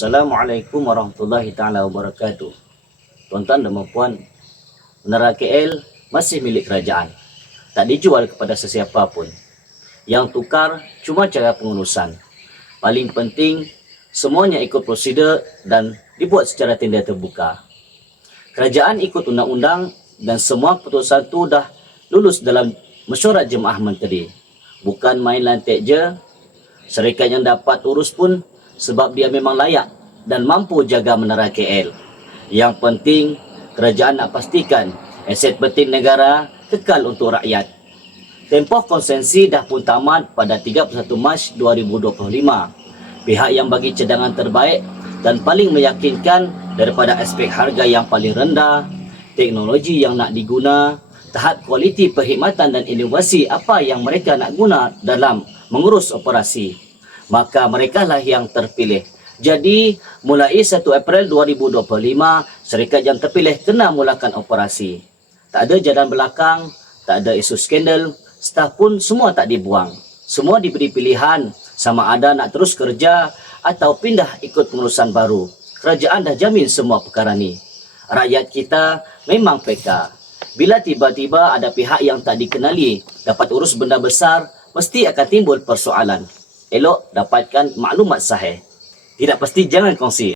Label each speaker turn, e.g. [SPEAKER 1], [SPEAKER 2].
[SPEAKER 1] Assalamualaikum warahmatullahi taala wabarakatuh. Tuan-tuan dan puan, Menara KL masih milik kerajaan. Tak dijual kepada sesiapa pun. Yang tukar cuma cara pengurusan. Paling penting, semuanya ikut prosedur dan dibuat secara tender terbuka. Kerajaan ikut undang-undang dan semua keputusan itu dah lulus dalam mesyuarat jemaah menteri. Bukan main lantik je, syarikat yang dapat urus pun sebab dia memang layak dan mampu jaga menara KL. Yang penting, kerajaan nak pastikan aset penting negara kekal untuk rakyat. Tempoh konsensi dah pun tamat pada 31 Mac 2025. Pihak yang bagi cadangan terbaik dan paling meyakinkan daripada aspek harga yang paling rendah, teknologi yang nak diguna, tahap kualiti perkhidmatan dan inovasi apa yang mereka nak guna dalam mengurus operasi. Maka mereka lah yang terpilih. Jadi, mulai 1 April 2025, syarikat yang terpilih kena mulakan operasi. Tak ada jalan belakang, tak ada isu skandal, staf pun semua tak dibuang. Semua diberi pilihan sama ada nak terus kerja atau pindah ikut pengurusan baru. Kerajaan dah jamin semua perkara ni. Rakyat kita memang PK. Bila tiba-tiba ada pihak yang tak dikenali dapat urus benda besar, mesti akan timbul persoalan. Elok dapatkan maklumat sahih. Tidak pasti jangan kongsi.